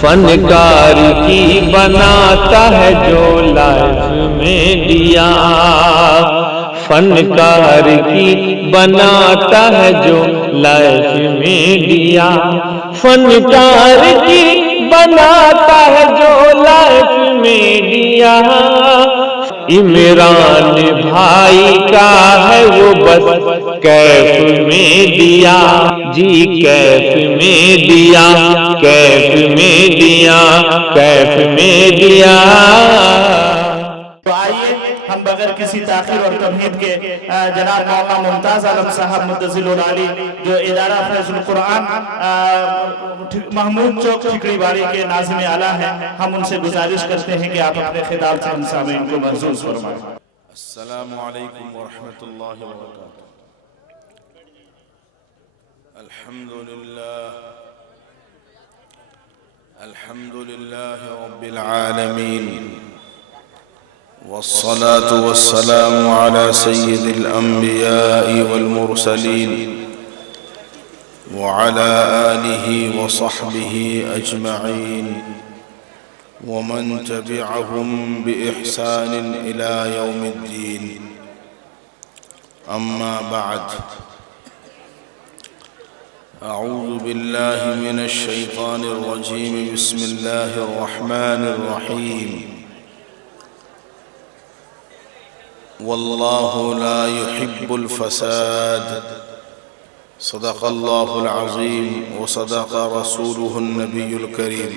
فنکار کی بناتا ہے جو لائف میں دیا، فنکار کی بناتا ہے جو لائف میں دیا، فنکار کی بناتا ہے جو لائف میں دیا۔ عمران بھائی کا ہے وہ بس کیف میں دیا، جی کیف میں دیا، کیف میں دیا، کیف میں دیا۔ تو آئیے ہم بغیر کسی تاخیر اور تمہید کے جناب مولانا ممتاز عالم صاحب مدظل العالی جو ادارہ فیض القرآن محمود چوک ٹھکری باری کے ناظم اعلیٰ ہیں، ہم ان سے گزارش کرتے ہیں کہ آپ اپنے خطاب سے ہم سامعین کو محظوظ فرمائیں۔ السلام علیکم ورحمۃ اللہ وبرکاتہ۔ الحمد للہ رب العالمین، والصلاة والسلام على سيد الأنبياء والمرسلين وعلى آله وصحبه أجمعين ومن تبعهم بإحسان إلى يوم الدين، أما بعد، أعوذ بالله من الشيطان الرجيم، بسم الله الرحمن الرحيم، والله لا يحب الفساد، صدق الله العظيم وصدق رسوله النبي الكريم۔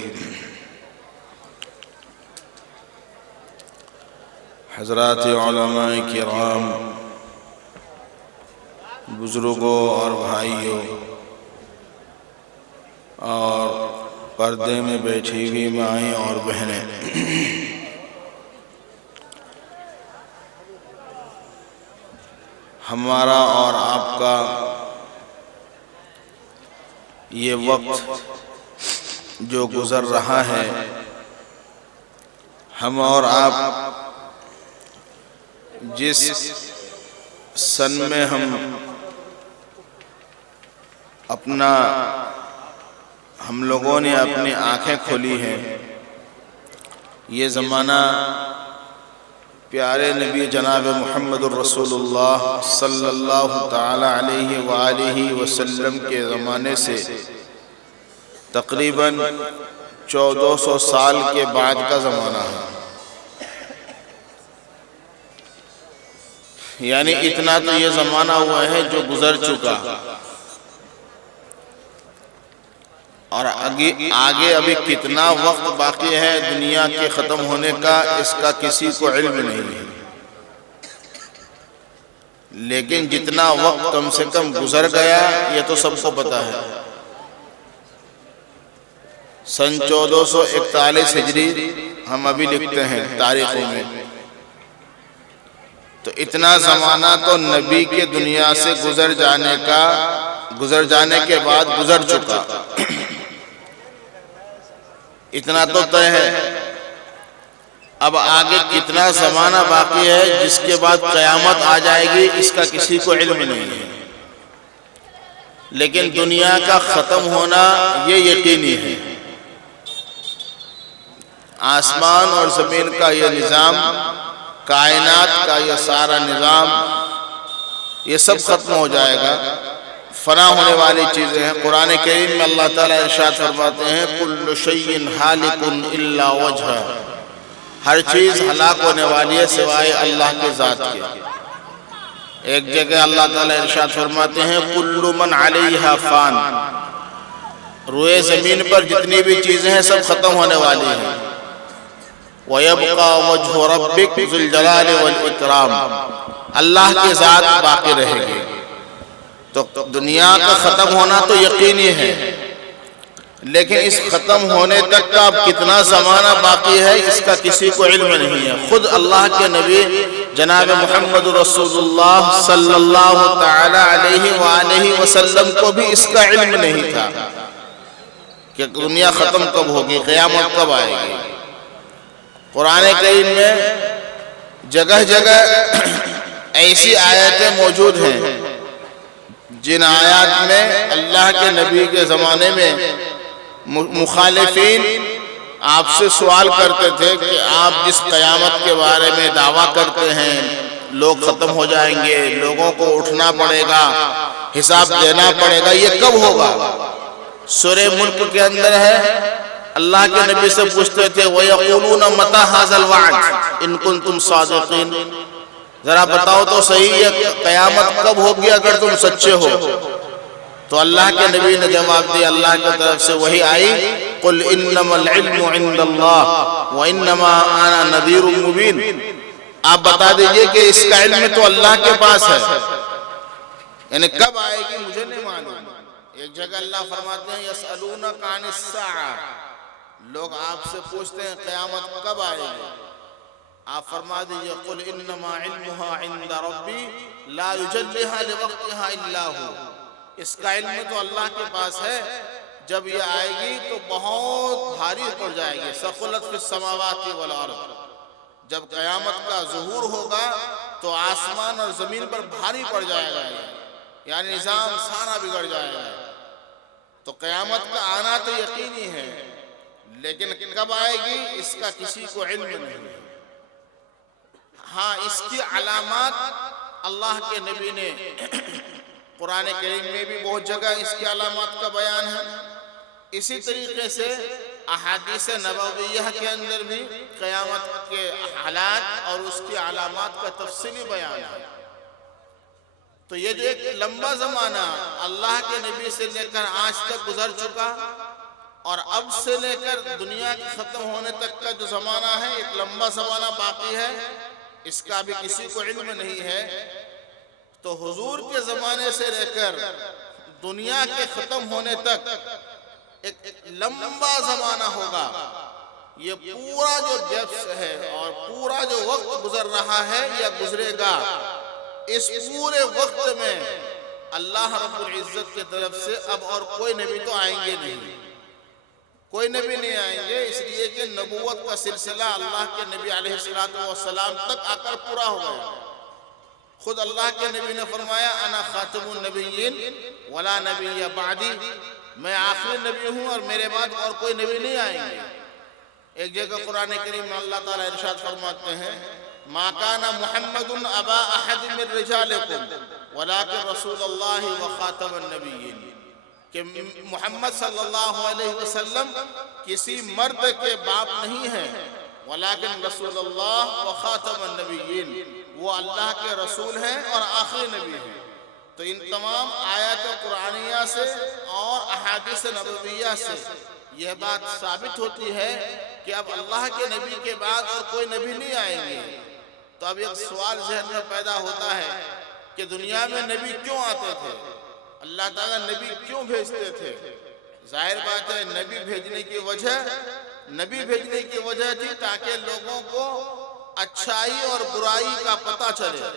حضرات علماء کرام، بزرگوں اور بھائیوں، اور پردے میں بیٹھی ہوئی مائیں اور بہنیں، ہمارا اور آپ کا یہ وقت جو گزر رہا ہے، ہم اور آپ جس سن میں ہم لوگوں نے اپنی آنکھیں کھولی ہیں، یہ زمانہ پیارے نبی جناب محمد الرسول اللہ صلی اللہ تعالی علیہ وآلہ وسلم کے زمانے سے تقریباً 1400 سال کے بعد کا زمانہ ہے، یعنی اتنا تو یہ زمانہ ہوا ہے جو گزر چکا، اور آگے ابھی کتنا وقت باقی ہے دنیا کے ختم ہونے کا، اس کا کسی کو علم نہیں ہے، لیکن جتنا وقت کم سے کم گزر گیا یہ تو سب کو پتا ہے۔ سن 1441 ہجری ہم ابھی لکھتے ہیں تاریخوں میں، تو اتنا زمانہ تو نبی کے دنیا سے گزر جانے کے بعد گزر چکا، اتنا تو طے ہے۔ اب آگے کتنا زمانہ باقی ہے جس کے بعد قیامت آ جائے گی، اس کا کسی کو علم نہیں ہے، لیکن دنیا کا ختم ہونا یہ یقینی ہے۔ آسمان اور زمین کا یہ نظام، کائنات کا یہ سارا نظام، یہ سب ختم ہو جائے گا، فنا ہونے والی چیزیں ہیں۔ قرآن کریم میں اللہ تعالیٰ ارشاد فرماتے ہیں کل شیء ہالک الا وجہہ، ہر چیز ہلاک ہونے والی ہے سوائے اللہ کے ذات کے۔ ایک جگہ اللہ تعالیٰ ارشاد فرماتے ہیں کل من علیہا فان، روئے زمین پر جتنی بھی چیزیں ہیں سب ختم ہونے والی ہیں۔ وَيَبْقَى وَجْهُ رَبِّكَ ذُو الْجَلَالِ وَالْإِكْرَامِ، اللہ کی ذات باقی رہے گی۔ تو دنیا کا ختم ہونا تو یقینی ہے، لیکن اس ختم ہونے تک کا اب کتنا زمانہ باقی ہے اس کا کسی کو علم نہیں ہے۔ خود اللہ کے نبی جناب محمد رسول اللہ صلی اللہ تعالی علیہ وآلہ وسلم کو بھی اس کا علم نہیں تھا کہ دنیا ختم کب ہوگی، قیامت کب آئے گی۔ قرآن کریم میں جگہ جگہ ایسی آیتیں موجود ہیں جن آیات میں اللہ کے نبی کے زمانے میں مخالفین آپ سے سوال کرتے تھے کہ آپ جس قیامت کے بارے میں دعویٰ کرتے ہیں لوگ ختم ہو جائیں گے، لوگوں کو اٹھنا پڑے گا، حساب دینا پڑے گا، یہ کب ہوگا؟ سورہ ملک کے اندر ہے، اللہ کے نبی سے پوچھتے تھے وَيَقُولُونَ مَتَى هَذَا الْوَعْدُ إِن كُنتُمْ صَادِقِينَ، ذرا بتاؤ تو صحیح ہے قیامت کب ہوگی اگر تم سچے ہو؟ تو اللہ کے نبی نے جواب دیا، اللہ کی طرف سے وحی آئی، قُلْ إِنَّمَا الْعِلْمُ عِنْدَ اللَّهِ وَإِنَّمَا أَنَا نَذِيرٌ مُبِينٌ، آپ بتا دیجئے کہ اس کا علم تو اللہ کے پاس ہے، یعنی کب آئے گی مجھے نہیں معلوم۔ ایک جگہ اللہ فرماتے ہیں یسألونک عن الساعہ، لوگ آپ سے پوچھتے ہیں قیامت کب آئے گی، آپ فرما دیجئے قل انما علمها عند ربی لا یجلها لوقتها الا هو، اس کا علم تو اللہ کے پاس ہے، جب یہ آئے گی تو بہت بھاری پڑ جائے گی، ثقلت فی السماوات والارض، جب قیامت کا ظہور ہوگا تو آسمان اور زمین پر بھاری پڑ جائے گا، یعنی نظام سارا بگڑ جائے گا۔ تو قیامت کا آنا تو یقینی ہے، لیکن کب آئے گی اس کا کسی کو علم نہیں۔ ہاں اس کی علامات اللہ کے نبی نے قرآن کریم میں بھی بہت جگہ اس کی علامات کا بیان ہے، اسی طریقے سے احادیث نبویہ کے اندر بھی قیامت کے حالات اور اس کی علامات کا تفصیلی بیان ہے۔ تو یہ جو ایک لمبا زمانہ اللہ کے نبی سے لے کر آج تک گزر چکا اور اب سے لے کر دنیا کے ختم ہونے تک کا جو زمانہ ہے، ایک لمبا زمانہ باقی ہے، اس کا بھی کسی کو علم نہیں ہے۔ تو حضور کے زمانے سے لے کر دنیا کے ختم ہونے تک ایک لمبا زمانہ ہوگا، یہ پورا جو گیپس ہے اور پورا جو وقت گزر رہا ہے یا گزرے گا، اس پورے وقت میں اللہ رب العزت کی طرف سے اب اور کوئی نبی تو آئیں گے نہیں، کوئی نبی نہیں آئیں گے، اس لیے کہ نبوت کا سلسلہ اللہ کے نبی علیہ السلام تک آ کر پورا ہو گیا۔ خود اللہ کے نبی نے فرمایا انا خاتم النبیین ولا نبی بعدی، میں آخری نبی ہوں اور میرے بعد اور کوئی نبی نہیں آئیں گے۔ ایک جگہ قرآن کریم میں اللہ تعالیٰ ارشاد فرماتے ہیں ما کان محمد ابا احد من رجالکم ولکن رسول اللہ وخاتم النبیین، کہ محمد صلی اللہ علیہ وسلم کسی مرد کے باپ نہیں ہیں، ولیکن رسول اللہ وخاتم النبیین، وہ اللہ کے رسول ہیں اور آخری نبی ہیں۔ تو ان تمام آیات قرآنیہ سے اور احادیث نبویہ سے یہ بات ثابت ہوتی ہے کہ اب اللہ کے نبی کے بعد اور کوئی نبی نہیں آئیں گے۔ تو اب ایک سوال ذہن میں پیدا ہوتا ہے کہ دنیا میں نبی کیوں آتے تھے، اللہ تعالیٰ نبی کیوں بھیجتے تھے؟ ظاہر بات ہے نبی بھیجنے کی وجہ تھی تاکہ لوگوں کو اچھائی اور برائی کا پتہ چلے،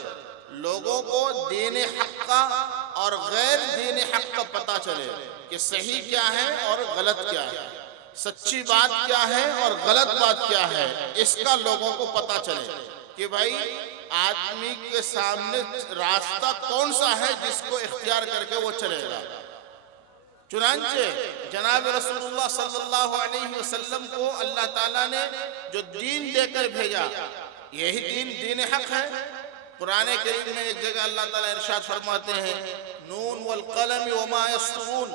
لوگوں کو دین حق کا اور غیر دین حق کا پتہ چلے کہ صحیح کیا ہے اور غلط کیا ہے، سچی بات کیا ہے اور غلط بات کیا ہے، اس کا لوگوں کو پتہ چلے کہ بھائی آدمی کے سامنے راستہ کون سا ہے جس کو اختیار کر کے وہ چلے گا۔ چنانچہ جناب رسول اللہ صلی اللہ علیہ وسلم کو اللہ تعالیٰ نے جو دین دے کر بھیجا، یہی دین حق ہے۔ قرآن کریم میں ایک جگہ اللہ تعالیٰ ارشاد فرماتے ہیں نون والقلم وما يسطرون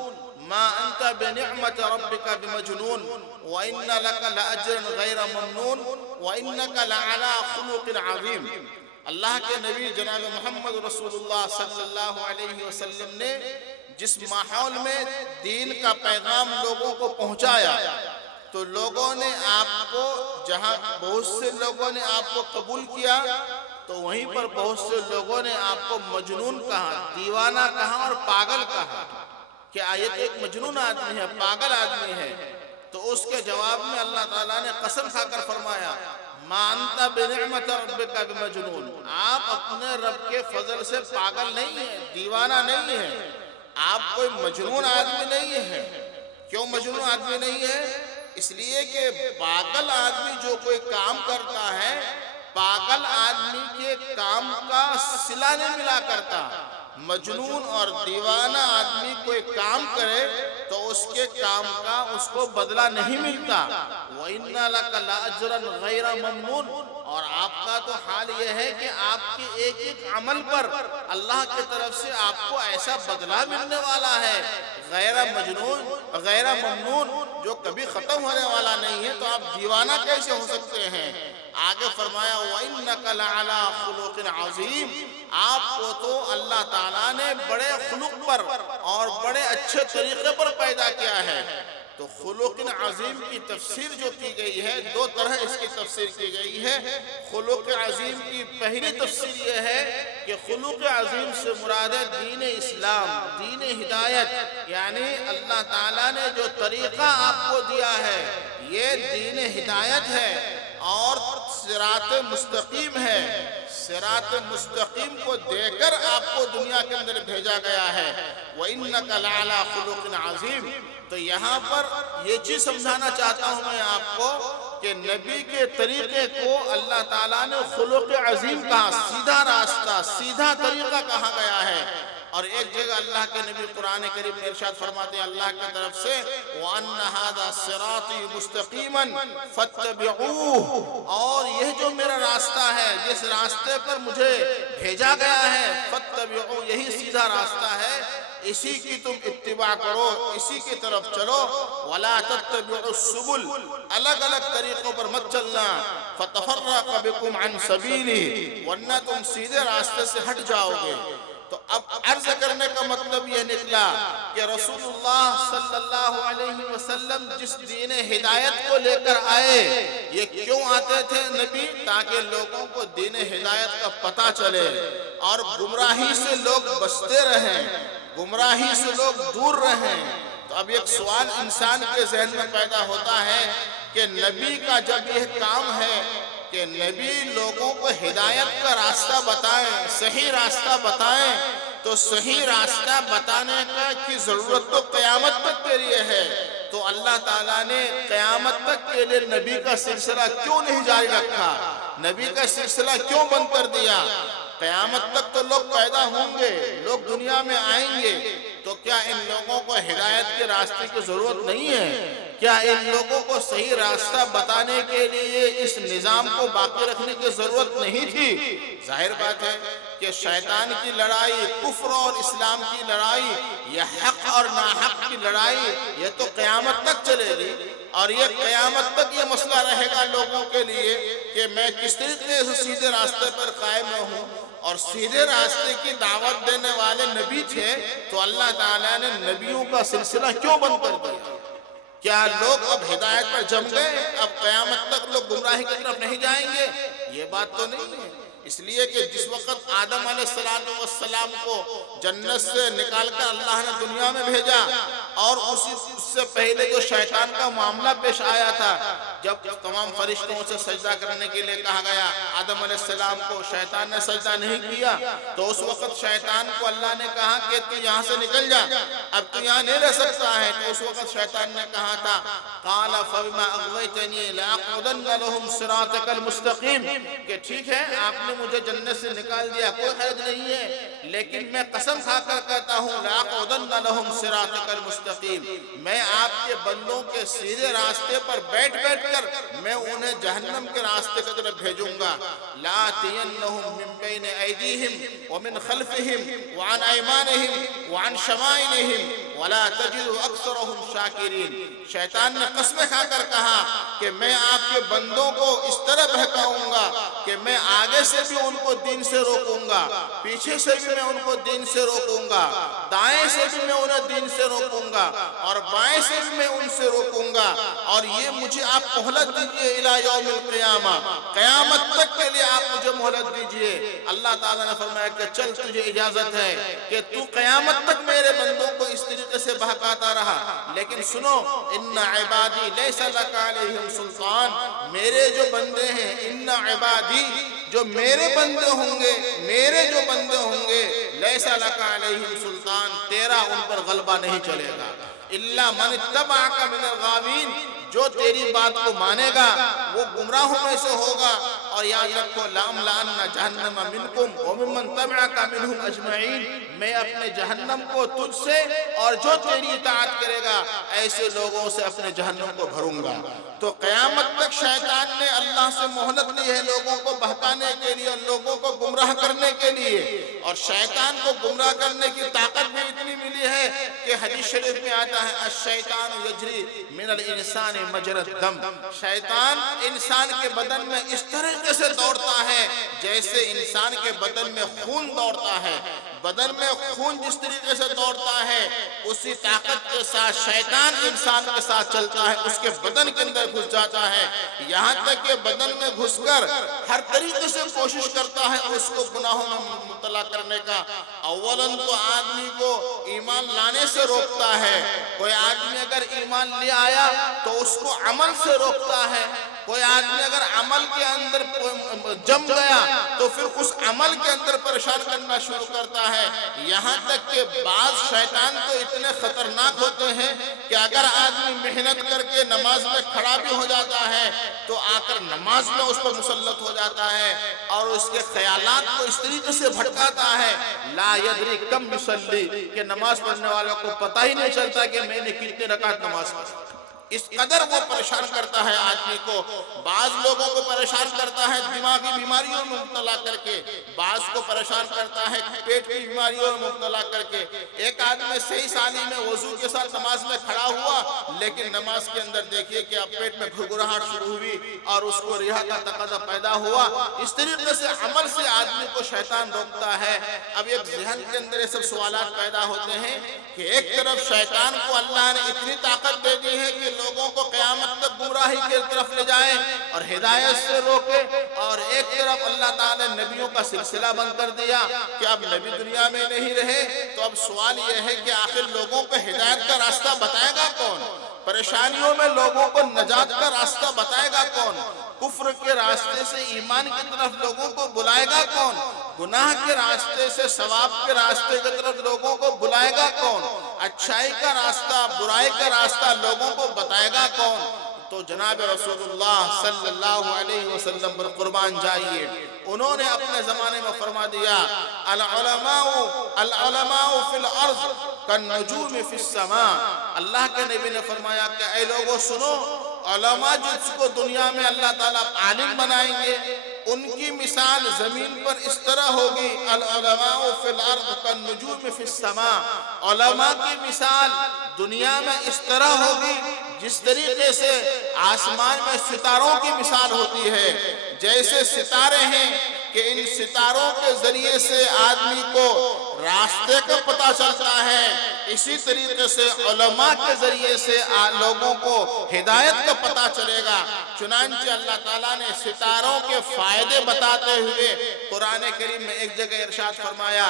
ما انت بنعمت ربک بمجنون وان لک لاجرا غیر ممنون وانک لعلی خلق عظیم۔ اللہ کے نبی جناب محمد رسول اللہ صلی اللہ علیہ وسلم نے جس ماحول میں دین کا پیغام لوگوں کو پہنچایا تو لوگوں نے آپ کو، جہاں بہت سے لوگوں نے آپ کو قبول کیا تو وہیں پر بہت سے لوگوں نے آپ کو مجنون کہا، دیوانہ کہا اور پاگل کہا کہ یہ تو ایک مجنون آدمی ہے، پاگل آدمی ہے۔ تو اس کے جواب میں اللہ تعالیٰ نے قسم کھا کر فرمایا ما انت بنعمت ربک بمجنون، آپ اپنے رب کے فضل سے پاگل نہیں ہیں، دیوانہ نہیں ہیں، آپ کوئی مجنون آدمی نہیں ہے۔ کیوں مجنون آدمی نہیں ہے؟ اس لیے کہ پاگل آدمی جو کوئی کام کرتا ہے، پاگل آدمی کے کام کا صلہ نہیں ملا کرتا، مجنون اور دیوانہ آدمی کوئی کام کرے تو اس کے کام کا اس کو بدلہ نہیں ملتا. وَإِنَّ لَكَ لَأَجْرًا غَيْرَ مَمْنُونٍ. اور آپ کا تو حال یہ ہے کہ آپ کے ایک ایک عمل پر اللہ کی طرف سے آپ کو ایسا بدلہ ملنے والا ہے غیر مجنون غیر ممنون، جو کبھی ختم ہونے والا نہیں ہے. تو آپ دیوانہ کیسے ہو سکتے ہیں؟ آگے فرمایا وَإِنَّكَ لَعَلَىٰ خُلُقٍ عَظِيمٍ. آپ کو تو اللہ تعالیٰ نے بڑے خلق پر اور بڑے اچھے طریقے پر پیدا کیا ہے. تو خلق عظیم کی تفسیر جو کی گئی ہے، دو طرح اس کی تفسیر کی گئی ہے. خلق عظیم کی پہلی تفسیر یہ ہے کہ خلق عظیم سے مراد ہے دین اسلام، دین ہدایت. یعنی اللہ تعالیٰ نے جو طریقہ آپ کو دیا ہے یہ دین ہدایت ہے اور صراط مستقیم ہے. صراط مستقیم کو دے کر آپ کو دنیا کے اندر بھیجا گیا ہے. وَإِنَّكَ لَعَلَىٰ خُلُقٍ عَظِيمٍ. تو یہاں پر یہ چیز سمجھانا چاہتا ہوں میں آپ کو کہ نبی کے طریقے کو اللہ تعالیٰ نے خلق عظیم کہا، سیدھا راستہ، سیدھا طریقہ کہا گیا ہے. اور ایک جگہ اللہ کے نبی قرآن کریم میں ارشاد فرماتے ہیں اللہ کی طرف سے وَأَنَّ هَذَا صِرَاطِي مُسْتَقِيمًا فَاتَّبِعُوهُ. اور یہ جو میرا راستہ ہے، جس راستے پر مجھے بھیجا گیا ہے، فَاتَّبِعُوهُ، یہی سیدھا راستہ ہے، اسی کی تم اتباع کرو، اسی کی طرف چلو. وَلَا تَتَّبِعُوا السُّبُلَ، الگ الگ طریقوں پر مت چلنا. فَتَفَرَّقَ بِكُمْ عَنْ سَبِيلِهِ، ورنہ تم سیدھے راستے سے ہٹ جاؤ گے. تو اب عرض کرنے کا مطلب یہ نکلا کہ رسول اللہ صلی اللہ علیہ وسلم جس دین ہدایت کو لے کر آئے، یہ کیوں آتے تھے نبی؟ تاکہ لوگوں کو دین ہدایت کا پتہ چلے اور گمراہی سے لوگ بچتے رہیں، گمراہی سے لوگ دور رہیں. تو اب ایک سوال انسان کے ذہن میں پیدا ہوتا ہے کہ نبی کا جب یہ کام ہے کہ نبی لوگوں کو ہدایت کا راستہ بتائیں، صحیح راستہ بتائیں، تو صحیح راستہ بتانے کی ضرورت تو قیامت تک کے لیے ہے. تو اللہ تعالیٰ نے قیامت تک کے لیے نبی کا سلسلہ کیوں نہیں جاری رکھا؟ نبی کا سلسلہ کیوں بند کر دیا؟ قیامت تک تو لوگ پیدا ہوں گے، لوگ دنیا میں آئیں گے، تو کیا ان لوگوں کو ہدایت کے راستے کی ضرورت نہیں ہے؟ کیا ان لوگوں کو صحیح راستہ بتانے کے لیے اس نظام کو باقی رکھنے کی ضرورت نہیں تھی؟ ظاہر بات ہے کہ شیطان کی لڑائی، کفر اور اسلام کی لڑائی، یہ حق اور ناحق کی لڑائی، یہ تو قیامت تک چلے گی. اور یہ قیامت تک یہ مسئلہ رہے گا لوگوں کے لیے کہ میں کس طریقے سے سیدھے راستے پر قائم رہوں. اور سیدھے راستے کی دعوت دینے والے نبی تھے، تو اللہ تعالیٰ نے نبیوں کا سلسلہ کیوں بند کر دیا؟ کیا لوگ اب ہدایت پر جم گئے؟ اب قیامت تک لوگ گمراہی کی طرف نہیں جائیں گے؟ یہ بات تو نہیں ہے. اس لیے کہ جس وقت آدم علیہ السلام کو جنت سے نکال کر اللہ نے دنیا میں بھیجا، اور اس سے پہلے جو شیطان کا معاملہ پیش آیا تھا، جب تمام فرشتوں سے سجدہ کرنے کے لیے کہا گیا، آدم علیہ السلام کو شیطان نے سجدہ نہیں کیا، تو اس وقت شیطان کو اللہ نے کہا کہ تو یہاں سے نکل جا، اب تو یہاں نہیں رہ سکتا ہے. تو اس وقت شیطان نے کہا تھا قال فبما اغويتني لاقعدن لهم صراطك المستقيم، کہ ٹھیک ہے آپ نے مجھے جنت سے نکال دیا، کوئی حرج نہیں ہے، لیکن میں قسم کھا کر کہتا ہوں لاقعدن لهم صراطك المستقيم، میں آپ کے بندوں کے سیدھے راستے پر بیٹھ بیٹھ کر میں انہیں جہنم کے راستے کی طرف بھیجوں گا. لآتینہم من بین ایدیہم ومن خلفہم وعن ایمانہم وعن شمائلہم ولا تجد اکثرہم شاکرین. شیطان نے قسم کھا کر کہا کہ میں آپ کے بندوں کو اس طرح بہکاؤں گا کہ میں آگے سے بھی ان کو دین سے روکوں گا، پیچھے سے بھی میں ان کو دین سے روکوں گا، دائیں سے بھی میں انہیں دین سے روکوں گا، اور بائیں سے بھی میں ان سے روکوں گا. اور یہ مجھے آپ مہلت دیجئے الی یوم القیامہ، قیامت تک کے لیے آپ مجھے مہلت دیجئے. اللہ تعالیٰ نے فرمایا کہ چل تجھے اجازت ہے کہ تو قیامت تک میرے بندوں کو اس طریقے سے بہکاتا رہا، لیکن سنو ان عبادی لیس لک علیہم سلطان، میرے جو بندے ہیں، ان عبادی جو میرے بندے ہوں گے، میرے جو بندے ہوں گے، لیس لک علیہم سلطان، تیرا ان پر غلبہ نہیں چلے گا. الا من اتبعک من الغاوین، جو تیری بات کو مانے گا وہ گمراہوں میں سے ہوگا، اور یاد رکھو لَأَمْلَأَنَّ جَهَنَّمَ مِنْكُمْ وَمِمَّنْ تَبِعَكَ مِنْهُمْ أَجْمَعِينَ، میں اپنے جہنم کو تجھ سے اور جو تیری اطاعت کرے گا ایسے لوگوں سے اپنے جہنم کو بھروں گا۔ تو قیامت تک شیطان نے اللہ سے مہلت لی ہے لوگوں کو بہکانے کے لیے اور لوگوں کو گمراہ کرنے کے لیے، اور شیطان کو گمراہ کرنے کی طاقت بھی اتنی ملی ہے کہ حدیث شریف میں آتا ہے الشیطان یجری من الانسان مجرى الدم، شیطان انسان کے بدن میں اس طریقے سے دوڑتا ہے جیسے انسان کے بدن میں خون دوڑتا ہے۔ بدن میں خون جس طریقے سے دوڑتا ہے اسی طاقت کے ساتھ شیطان انسان کے ساتھ چلتا ہے، اس کے بدن کے اندر گھس جاتا ہے، یہاں تک کہ بدن میں گھس کر ہر طریقے سے کوشش کرتا ہے اس کو گناہوں میں مبتلا کرنے کا۔ اولاً تو آدمی کو ایمان لانے سے روکتا ہے، کوئی آدمی اگر ایمان لے آیا تو اس کو عمل سے روکتا ہے، کوئی آدمی اگر عمل کے اندر جم گیا تو پھر اس عمل کے اندر پریشان کرنا شروع کرتا ہے، یہاں تک کہ بعض شیطان تو اتنے خطرناک ہوتے ہیں کہ اگر آدمی محنت کر کے نماز میں کھڑا بھی ہو جاتا ہے تو آ کر نماز میں اس پر مسلط ہو جاتا ہے اور اس کے خیالات کو اس طریقے سے بھٹکاتا ہے لا یدری کم یصلی، کہ نماز پڑھنے والوں کو پتہ ہی نہیں چلتا کہ میں نے کتنے رکعت نماز پڑھی۔ اس قدر وہ پریشان کرتا ہے آدمی کو، بعض لوگوں کو پریشان کرتا ہے دماغی بیماریوں میں مبتلا کر کے، بعض کو پریشان کرتا ہے پیٹ کی بیماریوں میں مبتلا کر کے۔ ایک آدمی صحیح سالی میں وضو کے ساتھ نماز میں کھڑا ہوا لیکن نماز کے اندر دیکھیے کہ اب پیٹ میں گھرگھراہٹ شروع ہوئی اور اس کو ریحہ کا تقاضا پیدا ہوا۔ اس طریقے سے عمل سے آدمی کو شیطان روکتا ہے۔ اب ایک ذہن کے اندر یہ سب سوالات پیدا ہوتے ہیں کہ ایک طرف شیطان کو اللہ نے اتنی طاقت دے دی ہے کہ لوگوں کو قیامت تک گمراہی کی طرف لے جائے اور ہدایت سے روکے، اور ایک طرف اللہ تعالیٰ نے نبیوں کا سلسلہ بند کر دیا کہ اب نبی دنیا میں نہیں رہے۔ تو اب سوال یہ ہے کہ آخر لوگوں کو ہدایت کا راستہ بتائے گا کون؟ پریشانیوں میں لوگوں کو نجات کا راستہ بتائے گا کون؟ کفر کے راستے سے ایمان کی طرف لوگوں کو بلائے گا کون؟ گناہ کے راستے سے ثواب کے راستے کی طرف لوگوں کو بلائے گا کون؟ اچھائی کا راستہ برائی کا راستہ لوگوں کو بتائے گا کون؟ تو جناب رسول اللہ صلی اللہ علیہ وسلم پر قربان جائیے، انہوں نے اپنے زمانے میں فرما دیا العلماء فی الارض کالنجوم فی السماء، اللہ کے نبی نے فرمایا کہ اے لوگوں سنو، علماء جس کو دنیا میں اللہ تعالیٰ عالم بنائیں گے ان کی مثال زمین پر اس طرح ہوگی العلماء فی الارض کالنجوم فی السماء، علماء کی مثال دنیا میں اس طرح ہوگی جس طریقے سے آسمان میں ستاروں کی مثال ہوتی ہے۔ جیسے ستارے ہیں کہ ان ستاروں کے ذریعے سے آدمی کو راستے کا پتہ چلتا ہے، اسی طریقے سے علماء کے ذریعے سے لوگوں کو ہدایت کا پتہ چلے گا۔ چنانچہ اللہ تعالیٰ نے ستاروں کے فائدے بتاتے ہوئے قرآن کریم میں ایک جگہ ارشاد فرمایا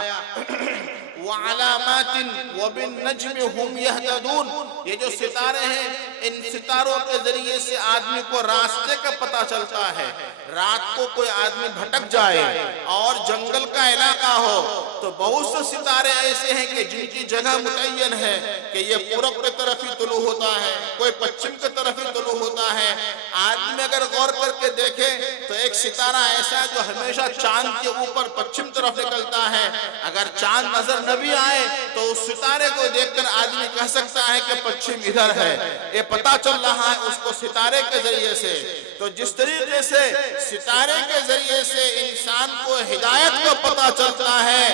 وَعَلَامَاتٍ وَبِالنَّجْمِ هُمْ يَهْتَدُونَ، یہ جو ستارے ہیں ان ستاروں کے ذریعے سے آدمی کو راستے کا پتہ چلتا ہے۔ رات کو کوئی آدمی بھٹک جائے اور جنگل کا علاقہ ہو تو بہت سے ستارے ایسے ہیں کہ جن کی جگہ متعین ہے کہ یہ پورب کی طرف ہی طلوع ہوتا ہے، کوئی پچھم کی طرف ہی طلوع ہوتا ہے۔ آدمی اگر غور کر کے دیکھے تو ایک ستارہ ایسا ہے جو ہمیشہ چاند کے اوپر پچھم طرف نکلتا ہے، اگر چاند نظر نہ بھی آئے تو اس ستارے کو دیکھ کر آدمی کہہ سکتا ہے کہ پچھم ادھر ہے، یہ پتہ چل رہا ہے اس کو ستارے کے ذریعے سے۔ تو جس طریقے سے ستارے کے ذریعے سے انسان کو ہدایت کا پتہ چلتا ہے،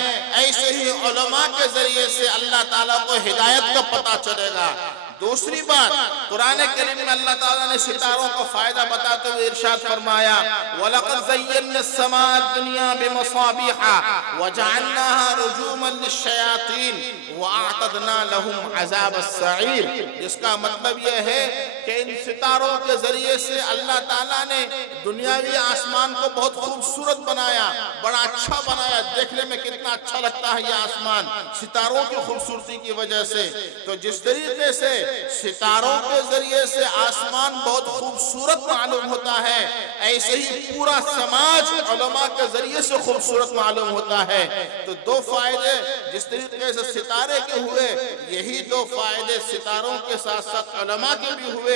ایسے ہی علماء کے ذریعے سے اللہ تعالیٰ کو ہدایت کا پتہ چلے گا۔ دوسری بات، قرآن کریم میں اللہ تعالیٰ نے ستاروں کا فائدہ بتاتے ہوئے ارشاد فرمایا وَلَقَدْ زَيَّنَّا السَّمَاءَ الدُّنْيَا بِمَصَابِيحَ وَجَعَلْنَاهَا رُجُومًا لِلشَّيَاطِينِ وَأَعْتَدْنَا لَهُمْ عَذَابَ السَّعِيرِ، جس کا مطلب یہ ہے کہ ان ستاروں کے ذریعے سے اللہ تعالیٰ نے دنیاوی آسمان کو بہت خوبصورت بنایا، بڑا اچھا بنایا، دیکھنے میں کتنا اچھا لگتا ہے یہ آسمان ستاروں کی خوبصورتی کی وجہ سے۔ تو جس طریقے سے ستاروں کے ذریعے سے آسمان بہت خوبصورت معلوم ہوتا ہے، ایسے ہی پورا سماج علماء کے ذریعے سے خوبصورت معلوم ہوتا ہے۔ تو دو فائدے جس طریقے سے ستارے کے ہوئے، یہی دو فائدے ستاروں کے ساتھ ساتھ علماء کے بھی ہوئے۔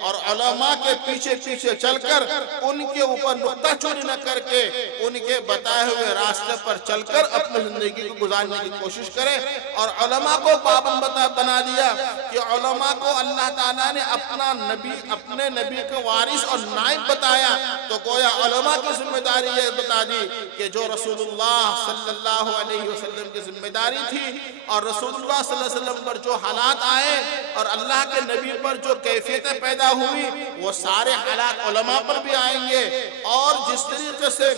اور علماء کے پیچھے پیچھے چل کر ان کے اوپر نقطہ چوری نہ کر کے ان کے بتائے ہوئے راستے پر چل کر اپنی زندگی کو گزارنے کی کوشش کرے۔ اور علماء کو پابند بنا دیا کہ علماء کو اللہ تعالیٰ نے اپنے نبی کے وارث اور نائب بتایا، تو گویا علماء کی ذمہ داری یہ بتا دی کہ جو رسول اللہ صلی اللہ علیہ وسلم کی ذمہ داری تھی اور رسول اللہ صلی اللہ علیہ وسلم پر جو حالات آئے اور اللہ کے نبی پر جو کیفیتیں پیدا ہوئی وہ سارے حالات علماء پر بھی آئیں گے۔ اور جس طریقے سے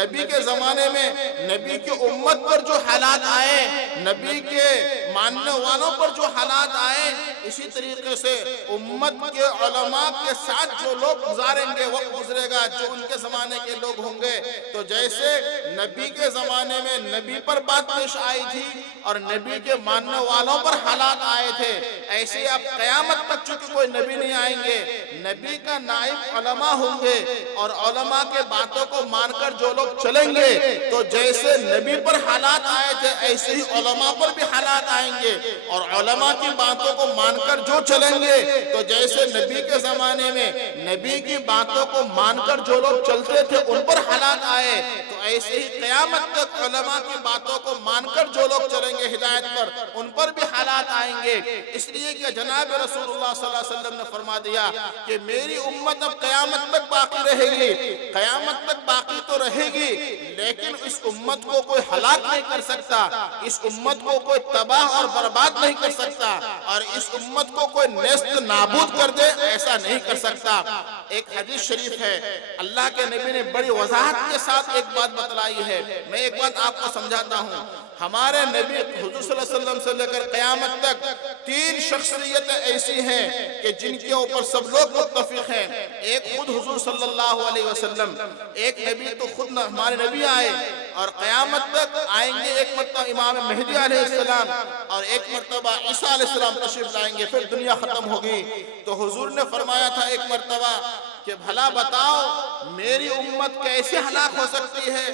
نبی کے زمانے میں نبی کی امت پر جو حالات آئے، نبی کے ماننے والوں پر جو حالات آئے، اسی طریقے سے امت کے علماء کے ساتھ جو لوگ گزاریں گے وقت گزرے گا جو ان کے زمانے کے لوگ ہوں گے۔ تو جیسے نبی کے زمانے میں نبی پر بات پیش آئی تھی اور نبی کے ماننے والوں پر حالات آئے تھے، ایسے اب قیامت تک چونکہ کوئی نبی نہیں آئیں گے، نبی کا نائب علماء ہوں گے اور علماء کے باتوں کو مان کر جو لوگ چلیں گے تو جیسے نبی پر حالات آئے تھے ایسے ہی علماء پر بھی حالات آئیں گے، اور علماء کی باتوں کو مان کر جو چلیں گے تو جیسے نبی کے زمانے میں نبی کی باتوں کو مان کر جو لوگ چلتے تھے ان پر حالات آئے، تو ایسے ہی قیامت تک علماء کی باتوں کو مان کر جو لوگ چلیں گے ہدایت پر ان پر بھی حالات آئیں گے۔ اس لیے کہ جناب رسول اللہ صلی اللہ علیہ وسلم نے فرما دیا کہ میری امت اب قیامت تک باقی رہے گی، قیامت تک باقی تو رہے گی، لیکن اس امت کو کوئی ہلاک نہیں کر سکتا، اس امت کو کوئی تباہ اور برباد نہیں کر سکتا، اور اس امت کو کوئی نیست نابود کر دے ایسا نہیں کر سکتا۔ ایک حدیث شریف ہے، اللہ کے نبی نے بڑی وضاحت کے ساتھ ایک بات بتلائی ہے، میں ایک بات آپ کو سمجھاتا ہوں۔ ہمارے نبی حضور صلی اللہ علیہ وسلم سے لے کر قیامت تک 3 شخصیتیں ایسی ہیں کہ جن کے اوپر سب لوگ متفق ہیں۔ ایک خود حضور صلی اللہ علیہ وسلم، ایک نبی تو خود ہمارے نبی آئے اور قیامت تک آئیں گے، ایک مرتبہ امام مہدی علیہ السلام اور ایک مرتبہ عیسیٰ علیہ السلام تشریف لائیں گے، پھر دنیا ختم ہوگی۔ تو حضور نے فرمایا تھا ایک مرتبہ کہ بھلا بتاؤ میری امت کیسے ہلاک ہو سکتی ہے،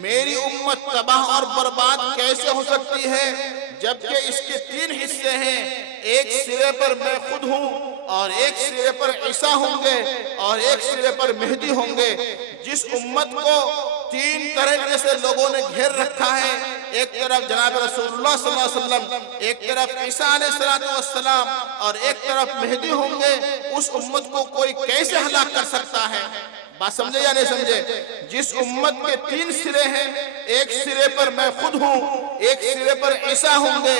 میری امت تباہ اور برباد کیسے ہو سکتی ہے، جبکہ اس کے 3 حصے ہیں، ایک سرے پر میں خود ہوں اور ایک سرے پر عیسیٰ ہوں گے اور ایک سرے پر مہدی ہوں گے۔ جس امت کو 3 طرح سے لوگوں نے گھیر رکھا ہے، ایک طرف جناب رسول اللہ صلی اللہ علیہ وسلم، ایک طرف عیسیٰ علیہ السلام اور ایک طرف مہدی ہوں گے، اس امت کو کوئی کیسے ہلاک کر سکتا ہے؟ بات سمجھے یا نہیں سمجھے؟ جس امت کے 3 سرے ہیں، ایک سرے پر میں خود ہوں، ایک سرے پر عیسیٰ ہوں گے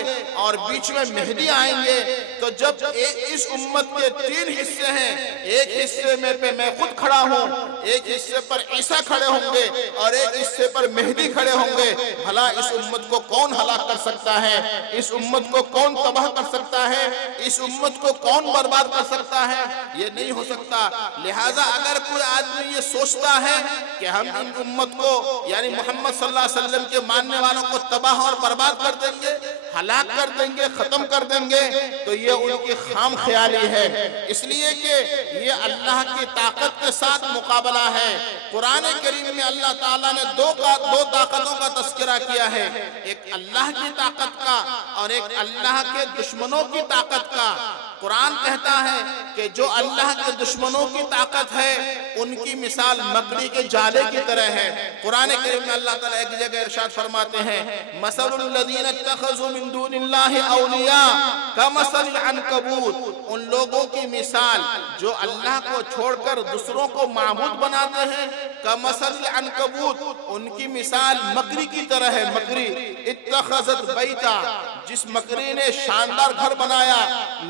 اور بیچ میں مہدی آئیں گے، تو جب اس امت کے 3 حصے ہیں، ایک حصے میں پہ میں خود کھڑا ہوں، ایک حصے پر عیسیٰ کھڑے ہوں گے اور ایک حصے پر مہدی کھڑے ہوں گے، بھلا اس امت کو کون ہلاک کر سکتا ہے؟ اس امت کو کون تباہ کر سکتا ہے؟ اس امت کو کون برباد کر سکتا ہے؟ یہ نہیں ہو سکتا۔ لہٰذا اگر کوئی آدمی یہ سوچتا ہے کہ ہم ان امت کو یعنی محمد صلی اللہ علیہ وسلم کے ماننے والوں کو تباہ اور برباد کر دیں گے، ہلاک کر دیں گے، ختم کر دیں گے، تو یہ ان کی خام خیالی ہے، اس لیے کہ یہ اللہ کی طاقت کے ساتھ مقابلہ ہے۔ قرآن کریم میں اللہ تعالیٰ نے 2 طاقتوں کا تذکرہ کیا ہے، ایک اللہ کی طاقت کا اور ایک اللہ کے دشمنوں کی طاقت کا۔ قرآن کہتا ہے کہ جو اللہ کے دشمنوں کی طاقت ہے ان کی مثال مکڑی کے جالے کی طرح ہے۔ قرآن کریم میں اللہ تعالیٰ ایک جگہ ارشاد فرماتے ہیں مثل الذین اتخذوا من دون اللہ اولیاء کمثل العنکبوت، ان لوگوں کی مثال جو اللہ کو چھوڑ کر دوسروں کو معبود بناتے ہیں، کمثل العنکبوت، ان کی مثال مکڑی کی طرح ہے۔ مکڑی اتخذت بیتا، جس مکڑی نے شاندار گھر بنایا،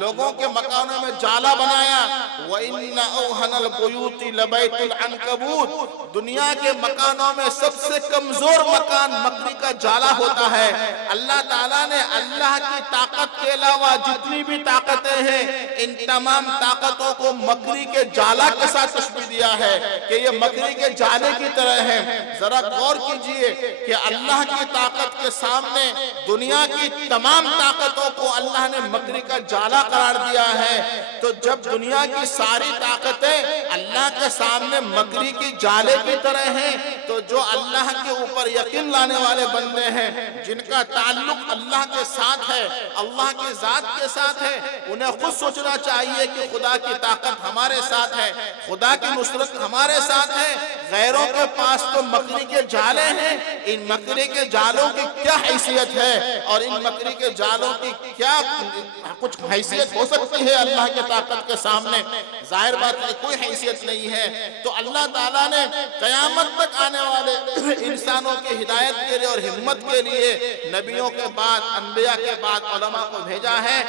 لوگوں کے مکانوں میں جالا بنایا، وَإِنَّ أَوْهَنَ الْبُيُوتِ لَبَيْتُ الْعَنْكَبُوتِ، دنیا کے مکانوں میں سب سے کمزور مکان مکڑی کا جالا ہوتا ہے۔ اللہ تعالیٰ نے اللہ کی طاقت کے علاوہ جتنی بھی طاقتیں ہیں ان تمام طاقتوں کو مکڑی کے جالا کے ساتھ تشبیہ دیا ہے کہ یہ مکڑی کے جالے کی طرح ہے۔ ذرا غور کیجئے کہ اللہ کی طاقت کے سامنے دنیا کی تمام طاقتوں کو اللہ نے مکڑی کا جالا قرار دیا ہے، تو جب جب دنیا کی ساری طاقتیں اللہ کے سامنے مکری کی جالے کی طرح ہیں، تو جو اللہ کے اوپر یقین لانے والے بندے ہیں، جن کا تعلق اللہ کے ساتھ ہے، اللہ کی ذات کے ساتھ ہے، انہیں خود سوچنا چاہیے کہ خدا کی طاقت ہمارے ساتھ ہے، خدا کی نصرت ہمارے ساتھ ہے۔ غیروں کے پاس تو مکری کے جالے ہیں، ان مکری کے جالوں کی کیا حیثیت ہے، اور ان مکری کے جالوں کی کیا کچھ حیثیت ہو سکتی ہے اللہ کی طاقت کے سامنے؟ ظاہر بات ہے کوئی حیثیت نہیں ہے۔ تو اللہ تعالیٰ نے قیامت تک آنے والے انسانوں کی ہدایت کے لیے اور ہمت کے لیے نبیوں کے بعد، انبیاء کے بعد علماء کو بھیجا ہے۔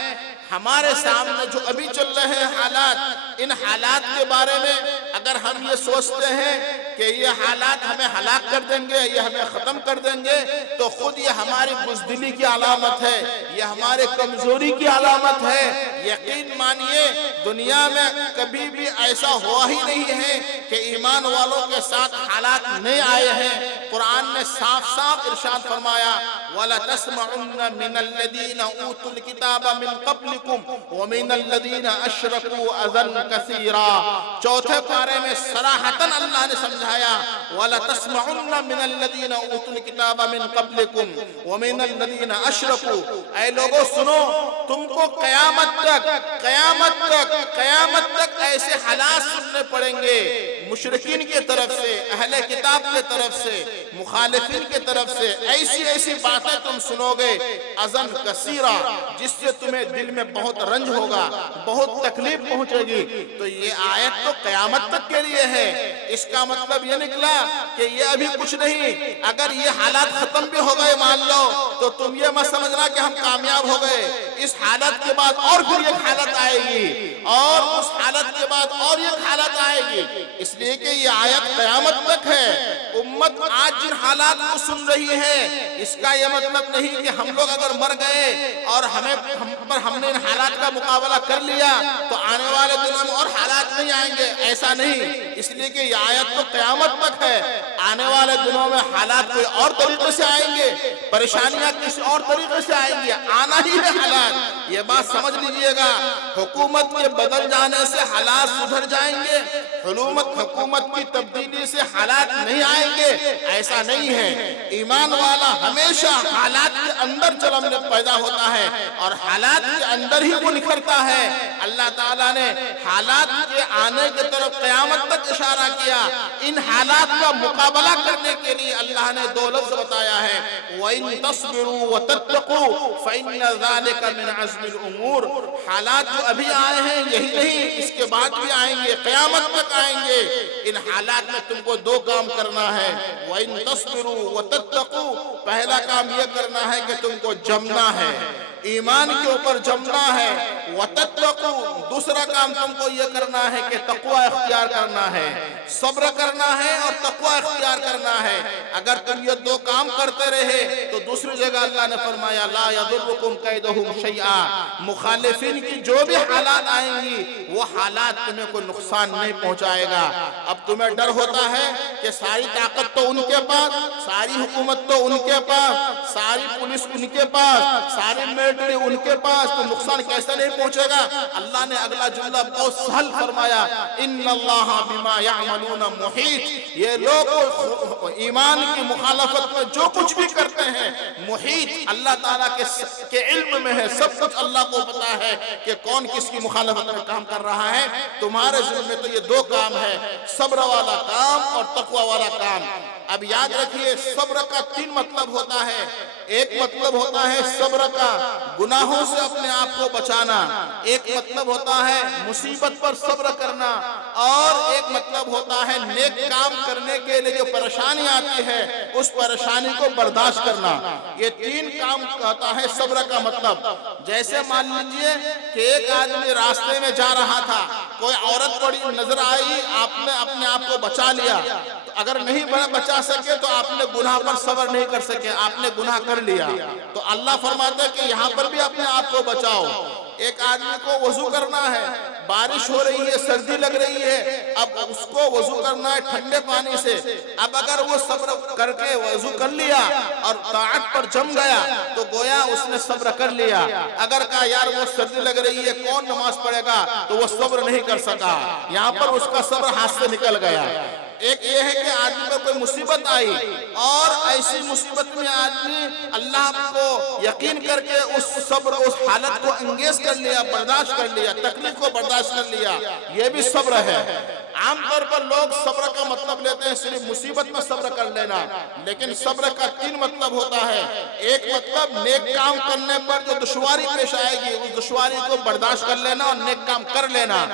ہمارے سامنے جو ابھی چل رہے ہیں حالات، ان حالات کے بارے میں اگر ہم یہ سوچتے ہیں کہ یہ حالات ہمیں ہلاک کر دیں گے، یہ ہمیں ختم کر دیں گے، تو خود یہ ہماری بزدلی کی علامت ہے، یہ ہمارے کمزوری کی علامت ہے۔ یقین مانیے دنیا میں کبھی بھی ایسا ہوا ہی نہیں ہے کہ ایمان والوں کے ساتھ حالات نہیں آئے ہیں۔ قرآن نے صاف صاف ارشاد فرمایا وَلَتَسْمَعُنَّ مِنَ الَّذِينَ أُوتُوا الْكِتَابَ مِنْ قَبْلِكُمْ وَمِنَ الَّذِينَ أَشْرَكُوا أَذًى كَثِيرًا۔ چوتھے پارے میں صراحتاً اللہ نے سمجھایا وَلَتَسْمَعُنَّ مِنَ الَّذِينَ أُوتُوا الْكِتَابَ مِنْ قَبْلِكُمْ وَمِنَ الَّذِينَ أَشْرَكُوا۔ اے لوگوں سنو، تم کو قیامت تک ایسے حالات سننے پڑیں گے مشرکین کی طرف سے، اہل کتاب کی طرف سے، مخالفین کی طرف سے، ایسی باتیں تم سنو گے اذن کثیرہ، جس سے تمہیں دل میں بہت رنج ہوگا، بہت تکلیف پہنچے گی۔ تو یہ آیت تو قیامت تک کے لیے ہے۔ اس کا مطلب یہ نکلا کہ یہ ابھی کچھ نہیں، اگر یہ حالات ختم بھی ہو گئے مان لو تو تم یہ مت سمجھنا کہ ہم کامیاب ہو گئے۔ اس حالت کے بعد اور پھر ایک حالت آئے گی، اور اس حالت کے بعد اور ایک حالت آئے گی، اس لیے کہ یہ آیت قیامت تک ہے۔ امت آج جن حالات کو سن رہی ہے، اس کا یہ مطلب نہیں کہ ہم لوگ اگر مر گئے اور ہم نے ان حالات کا مقابلہ کر لیا تو آنے والے دنوں میں اور حالات نہیں آئیں گے، ایسا نہیں۔ اس لیے کہ یہ آیت تو قیامت تک ہے۔ آنے والے دنوں میں حالات کوئی اور طریقے سے آئیں گے، پریشانیاں کسی اور طریقے سے آئیں گی، آنا ہی ہے حالات۔ یہ بات سمجھ لیجئے گا، حکومت کے بدل جانے سے حالات سدھر جائیں گے، حکومت کی تبدیلی سے حالات نہیں آئیں گے، ایسا نہیں ہے۔ ایمان والا ہمیشہ حالات کے اندر جلن پیدا ہوتا ہے اور حالات کے اندر ہی وہ نکھرتا ہے۔ اللہ تعالیٰ نے حالات کے آنے کی طرف قیامت تک اشارہ کیا۔ ان حالات کا مقابلہ کرنے کے لیے اللہ نے دو لفظ بتایا ہے وَإِن تَصْبِرُوا وَتَتَّقُوا فَإِنَّ ذَلِكَ مِنْ عَزْمِ الْأُمُورِ۔ حالات جو ابھی آئے ہیں یہی نہیں، اس کے بعد بھی آئیں گے، قیامت تک آئیں گے۔ ان حالات میں تم کو دو کام کرنا ہے، وَإِن تَصْبِرُوا وَتَتَّقُوا۔ پہلا کام یہ کرنا ہے کہ تم کو جمنا ہے، ایمان کے اوپر جمنا ہے، وَتَتَّقُوا۔ دوسرا کام تم کو یہ کرنا ہے کہ تقوی اختیار کرنا ہے، صبر کرنا ہے اور تقوی اختیار کرنا ہے۔ اگر تم یہ دو کام کرتے رہے تو دوسری جگہ اللہ نے فرمایا لا يَضُرُّكُمْ كَيْدُهُمْ شَيْئًا۔ مخالفین کی جو بھی حالات آئیں گی وہ حالات تمہیں کوئی نقصان نہیں پہنچائے گا۔ اب تمہیں ڈر ہوتا ہے کہ ساری طاقت تو ان کے پاس، ساری حکومت تو ان کے پاس، ساری پولیس ان کے پاس، ساری ملٹری ان کے پاس، تو نقصان کیسے نہیں پہنچے گا؟ اللہ نے اگلا جملہ بہت سہل فرمایا ان اللہ بما یعملون محیط۔ یہ لوگ ایمان کی مخالفت میں جو کچھ بھی کرتے ہیں محیط، اللہ تعالیٰ کے علم میں ہے، سب کچھ اللہ کو پتا ہے کہ کون کس کی مخالفت میں کام کر رہا ہے۔ تمہارے ذمہ میں تو یہ دو کام ہے، صبر والا کام اور تقوی والا کام۔ اب یاد رکھیے صبر کا تین مطلب ہوتا ہے۔ ایک مطلب ہوتا ہے صبر کا گناہوں سے اپنے آپ کو بچانا، ایک مطلب ہوتا ہے مصیبت پر صبر کرنا، اور ایک مطلب ہوتا ہے نیک کام کرنے کے لیے جو پریشانی آتی ہے اس پریشانی کو برداشت کرنا۔ یہ تین کام ہوتا ہے صبر کا مطلب۔ جیسے مان لیجئے کہ ایک آدمی راستے میں جا رہا تھا، کوئی عورت بڑی نظر آئی، آپ نے اپنے آپ کو بچا لیا۔ اگر نہیں بچا سکے تو آپ نے گناہ پر صبر نہیں کر سکے، آپ نے گناہ کر لیا، تو اللہ فرماتا ہے کہ یہاں پر بھی اپنے آپ کو بچاؤ۔ ایک آدمی کو وضو کرنا ہے، بارش ہو رہی ہے، سردی لگ رہی ہے، اب اس کو وضو کرنا ہے ٹھنڈے پانی سے. اب اگر وہ صبر کر کے وضو کر لیا اور طاعت پر جم گیا تو گویا اس نے صبر کر لیا. اگر کہا یار وہ سردی لگ رہی ہے کون نماز پڑھے گا تو وہ صبر نہیں کر سکا، یہاں پر اس کا صبر ہاتھ سے نکل گیا. ایک یہ ہے کہ آدمی پر کوئی مصیبت آئی اور ایسی مصیبت میں آدمی اللہ کو یقین کر کے اس صبر اس حالت کو انگیز کر لیا، برداشت کر لیا، تکلیف کو برداشت کر لیا، یہ بھی صبر ہے. عام طور پر لوگ صبر کا مطلب لیتے ہیں صرف مصیبت میں صبر کر لینا، لیکن صبر کا 3 مطلب ہوتا ہے. ایک مطلب نیک کام کرنے پر جو دشواری پیش آئے گی اس دشواری کو برداشت کر لینا اور نیک کام کر لینا.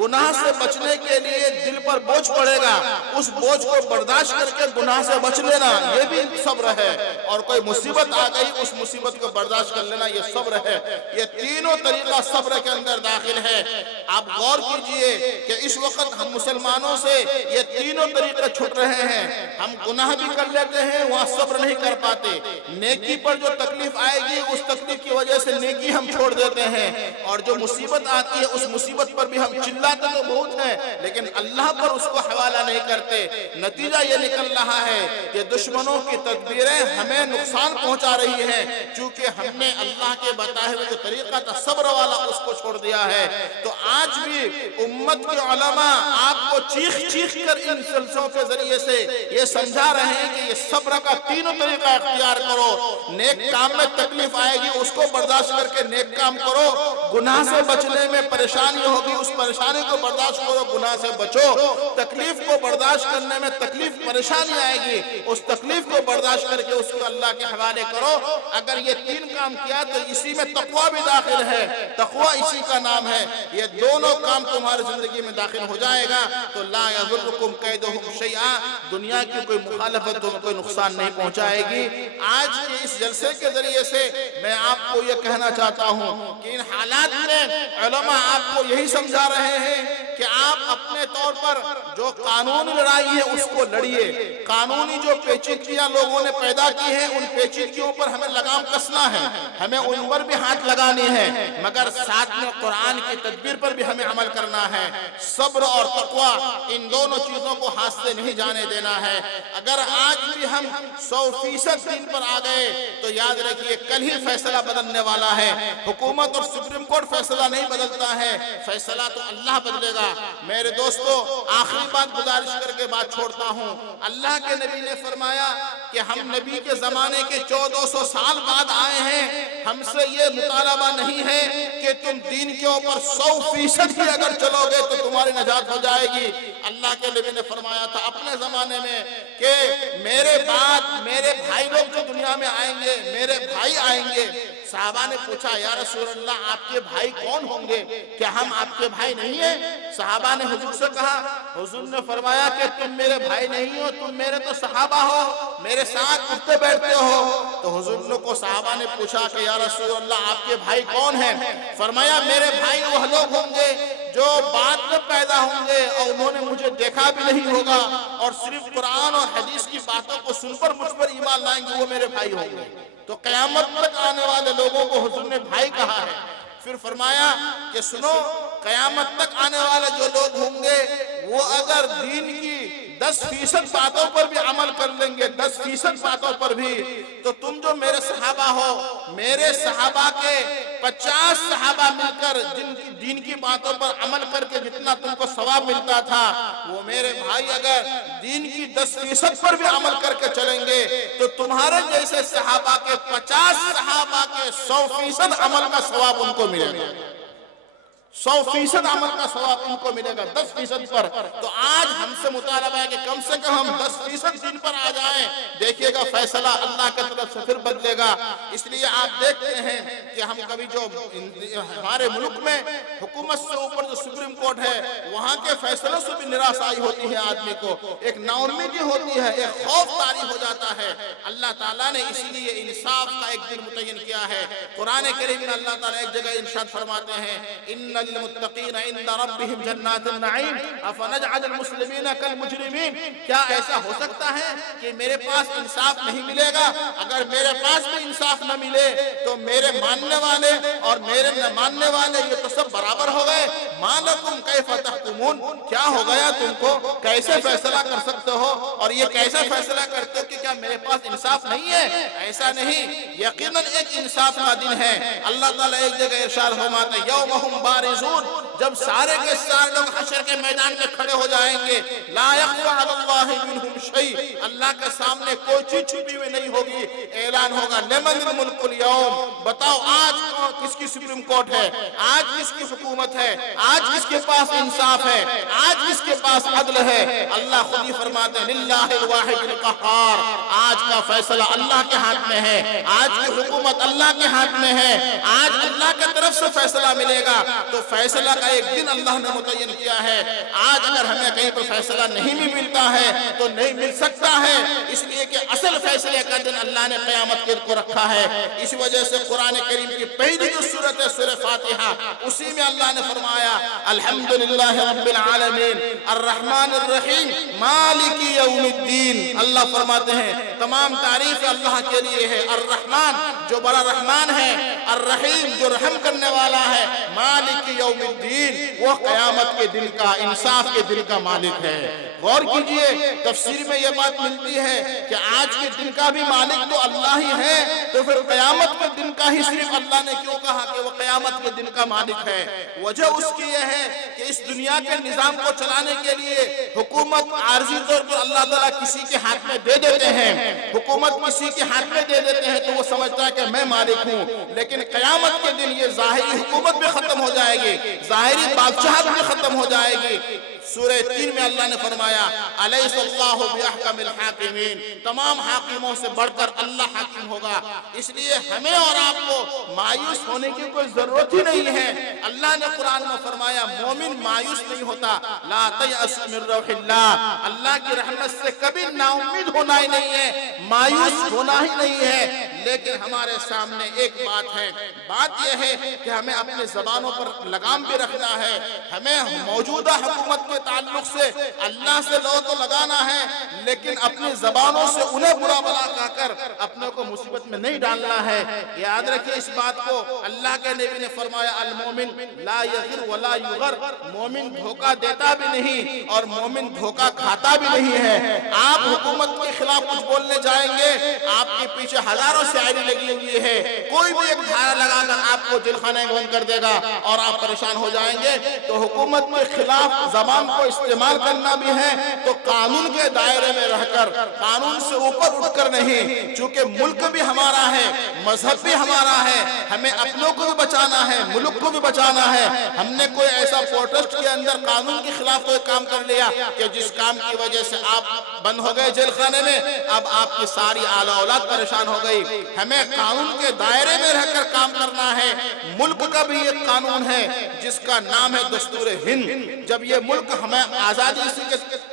گناہ سے بچنے کے لیے دل پر بوجھ پڑے گا، اس بوجھ کو برداشت کر کے گناہ سے بچ لینا، یہ بھی صبر ہے. اور کوئی مصیبت آ گئی اس مصیبت کو برداشت کر لینا، یہ صبر ہے. یہ تینوں طریقہ صبر کے اندر داخل ہے. آپ غور کیجئے کہ اس وقت ہم مسلمانوں سے یہ تینوں طریقے چھٹ رہے ہیں. ہم گناہ بھی کر لیتے ہیں، وہاں صبر نہیں کر پاتے. نیکی پر جو تکلیف آئے گی اس تکلیف کی وجہ سے نیکی ہم چھوڑ دیتے ہیں. اور جو مصیبت آتی ہے اس مصیبت پر بھی ہم چلاتے تو بہت ہیں لیکن اللہ پر اس کو حوالہ نہیں کرتے. نتیجہ یہ نکل رہا ہے کہ دشمنوں کی تدبیریں ہمیں نقصان پہنچا رہی ہیں، چونکہ ہم نے اللہ کے بتائے ہوئے جو طریقہ تھا صبر والا اس کو چھوڑ دیا ہے. تو آج بھی امت کے علماء آپ کو چیخ چیخ کر ان سلسلوں کے ذریعے سے یہ سمجھا رہے ہیں کہ یہ صبر کا تینوں طریقہ اختیار کرو. نیک کام میں تکلیف آئے گی اس کو برداشت کر کے نیک کام کرو. گناہ سے بچنے میں پریشانی ہوگی اس پریشانی کو برداشت کرو، گناہ سے بچو. تکلیف کو برداشت کرنے میں تکلیف پریشانی آئے گی، اس تکلیف کو برداشت کر کے اس کو اللہ کے حوالے کرو. اگر یہ 3 کام کیا تو اسی میں تقوی بھی داخل ہے. تقوی اسی کا نام ہے. یہ دونوں کام تمہاری زندگی میں داخل ہو جائے گا تو لا یضرکم کیدہم شیئا، دنیا کی کوئی مخالفت تمہیں کوئی نقصان نہیں پہنچائے گی. آج کے اس جلسے کے ذریعے سے میں آپ کو یہ کہنا چاہتا ہوں کہ ان حالات میں علماء آپ کو یہی سمجھا رہے ہیں کہ آپ اپنے طور پر جو قانونی لڑائی ہے اس کو لڑیے. قانونی جو پیچیدگیاں لوگوں نے پیدا کی ہیں ان پیچیدگیوں پر ہمیں لگام کسنا ہے، ہمیں ان پر بھی ہاتھ لگانی ہے، مگر ساتھ میں قرآن کی تدبیر پر بھی ہمیں عمل کرنا ہے. صبر اور تقوی ان دونوں چیزوں کو ہاتھ سے نہیں جانے دینا ہے. اگر آج بھی ہم 100% دین پر آ گئے تو یاد رکھیے کل ہی فیصلہ بدلنے والا ہے. حکومت اور سپریم کورٹ فیصلہ نہیں بدلتا ہے، فیصلہ تو اللہ بدلے گا. میرے دوستو آخری بات گزارش کر کے بات چھوڑتا ہوں. اللہ کے نبی نے فرمایا کہ ہم نبی کے زمانے کے 1400 سال بعد آئے ہیں، ہم سے یہ مطالبہ نہیں ہے کہ تم دین کے اوپر 100% ہی اگر چلو گے تو تمہاری نجات ہو جائے گی. اللہ کے نبی نے فرمایا تھا اپنے زمانے میں کہ میرے بعد میرے بھائی لوگ جو دنیا میں آئیں گے، میرے بھائی آئیں گے. صحابہ نے پوچھا یا رسول اللہ آپ کے بھائی کون ہوں گے؟ کیا ہم آپ کے بھائی نہیں ہیں؟ صحابہ نے حضور سے کہا، حضور نے فرمایا کہ تم میرے بھائی نہیں ہو، تم میرے تو صحابہ ہو، میرے ساتھ اٹھتے بیٹھتے ہو. تو حضور کو صحابہ نے پوچھا کہ یا رسول اللہ آپ کے بھائی کون ہیں؟ فرمایا میرے بھائی وہ لوگ ہوں گے جو بعد میں پیدا ہوں گے اور انہوں نے مجھے دیکھا بھی نہیں ہوگا اور صرف قرآن اور حدیث کی باتوں کو سن پر مجھ پر ایمان لائیں گے، وہ میرے بھائی ہوں گے. تو قیامت تک آنے والے لوگوں کو حضور نے بھائی کہا ہے. پھر فرمایا کہ سنو قیامت تک آنے والے جو لوگ ہوں گے وہ اگر دین کی 10% باتوں پر بھی عمل کر لیں گے، 10% باتوں پر بھی، تو تم جو میرے صحابہ ہو، میرے صحابہ کے 50 صحابہ مل کر جن کی دین کی باتوں پر عمل کر کے جتنا تم کو ثواب ملتا تھا، وہ میرے بھائی اگر دین کی 10% پر بھی عمل کر کے چلیں گے تو تمہارے جیسے صحابہ کے 50 صحابہ کے 100% عمل کا ثواب ان کو ملے گا. 100% عمل کا ثواب ان کو ملے گا 10% پر. تو آج ہم سے مطالبہ ہے کہ کم سے کم ہم 10% دین پر آ جائیں. دیکھیے گا فیصلہ اللہ کی طرف سے پھر بدلے گا. اس لیے آپ دیکھتے ہیں کہ ہم کبھی جو ہمارے ملک میں حکومت سے اوپر جو سپریم کورٹ ہے وہاں کے فیصلوں سے بھی نراسائی ہوتی ہے، آدمی کو ایک ناامیدی ہوتی ہے، ایک خوف طاری ہو جاتا ہے. اللہ تعالیٰ نے اسی لیے انصاف کا ایک دن متعین کیا ہے. قرآن کریم میں اللہ تعالیٰ ایک جگہ ارشاد فرماتے ہیں ان للمتقین عند ربهم جنات النعیم افنجعل المسلمین کالمجرمین. کیا ایسا ہو سکتا ہے کہ میرے پاس انصاف نہیں ملے گا؟ اگر میرے پاس بھی انصاف نہ ملے تو میرے ماننے سمجھنے والے اور میرے نہ ماننے والے یہ تو سب برابر ہو گئے. ما لکم کیف تحکمون, کیا ہو گیا تم کو, کیسے فیصلہ کر سکتے ہو, اور یہ کیسے فیصلہ کرتے ہو کہ کیا میرے پاس انصاف نہیں ہے؟ ایسا نہیں, یقیناً ایک انصاف کا دن ہے. اللہ تعالیٰ ایک جگہ ارشاد فرماتا ہے یوم ہم بارزون, جب سارے کے سارے لوگ حشر کے میدان میں کھڑے ہو جائیں گے. لا یخفی علی اللہ منہم شیء, اللہ کے سامنے کوئی چیز چھپی ہوئی نہیں ہوگی. اعلان ہوگا لمن الملک اليوم, بتاؤ آج کس کی سپریم کورٹ ہے, آج کس کی حکومت ہے, آج کس کے پاس انصاف ہے, آج کس کے پاس عدل ہے. اللہ خود ہی فرماتے ہیں للہ الواحد القہار, آج کا فیصلہ اللہ کے ہاتھ میں ہے, آج کی حکومت اللہ کے ہاتھ میں ہے, آج اللہ کی طرف سے فیصلہ ملے گا. تو فیصلہ کا ایک دن اللہ نے متعین کیا ہے. آج اگر ہمیں کہیں پر فیصلہ نہیں بھی ملتا ہے تو نہیں مل سکتا ہے, اس لیے کہ اصل فیصلے کا دن اللہ نے قیامت کے کو رکھا ہے. اس وجہ سے قرآن کریم کی پہلی جو سورت ہے سورہ فاتحہ, اسی میں اللہ نے فرمایا الحمدللہ رب العالمین الرحمن الرحیم مالک یوم الدین. اللہ فرماتے ہیں تمام تعریف اللہ کے لیے ہے. الرحمن جو بڑا رحمان ہے, الرحیم جو رحم کرنے والا ہے, مالک یوم الدین وہ قیامت کے دن کا, انصاف کے دن کا مالک ہے. غور کیجئے, تفسیر میں یہ بات ملتی ہے کہ آج کے دن کا بھی مالک تو اللہ ہی ہے, تو پھر قیامت کے دن کا ہی صرف اللہ نے کیوں کہا کہ وہ قیامت کے دن کا مالک ہے؟ وجہ اس کی یہ ہے کہ اس دنیا کے نظام کو چلانے کے لیے حکومت عارضی طور پر اللہ تعالیٰ کسی کے ہاتھ میں دے دیتے ہیں. حکومت کسی کے ہاتھ میں دے دیتے ہیں تو وہ سمجھتا ہے کہ میں مالک ہوں, لیکن قیامت کے دن یہ ظاہری حکومت بھی ختم ہو جائے گی, ظاہری بادشاہت بھی ختم ہو جائے گی. سورہ 3 میں اللہ نے فرمایا الیس اللہ باحکم الحاکمین, تمام حاکموں سے بڑھ کر اللہ حاکم ہوگا. اس لیے ہمیں اور آپ کو مایوس ہونے کی کوئی ضرورت ہی نہیں ہے. اللہ نے قرآن میں فرمایا مومن مایوس نہیں ہوتا. لا تیأس من روح اللہ, اللہ کی رحمت سے کبھی نا امید ہونا ہی نہیں ہے, مایوس ہونا ہی نہیں ہے. لیکن ہمارے سامنے ایک بات ہے, بات یہ ہے کہ ہمیں اپنے زبانوں پر لگام بھی رکھنا ہے. ہمیں موجودہ حکومت کے تعلق سے اللہ سے لو تو لگانا ہے, لیکن اپنی زبانوں سے انہیں برا بلا کہہ کر اپنے کو مصیبت میں نہیں ڈالنا ہے. یاد رکھیں اس بات کو, اللہ کے نبی نے فرمایا المومن لا یغر ولا یغر, مومن دھوکہ دیتا بھی نہیں اور مومن دھوکہ کھاتا بھی نہیں ہے. آپ حکومت کے خلاف کچھ بولنے جائیں گے, آپ کے پیچھے ہزاروں شاعری لگی ہوئی ہے, کوئی بھی ایک دھارا لگا کر آپ کو جیل خانے میں بند کر دے گا اور آپ پریشان ہو جائیں گے. تو حکومت کے خلاف زبان کو استعمال کرنا بھی ہے تو قانون کے دائرے میں رہ کر, قانون سے اوپر اٹھ کر نہیں. چونکہ ملک بھی ہمارا ہے, مذہب بھی ہمارا ہے, ہمیں اپنوں کو بھی بچانا ہے, ملک کو بھی بچانا ہے. ہم نے کوئی ایسا پروٹیسٹ کے اندر قانون کے خلاف کوئی کام کر لیا کہ جس کام کی وجہ سے آپ بند ہو گئے جیل خانے میں, اب آپ کی ساری آل اولاد پریشان ہو گئی. ہمیں قانون کے دائرے میں رہ کر کام کرنا ہے. ملک کا بھی ایک قانون ہے جس کا نام ہے دستور ہند. جب یہ ملک ہمیں آزادی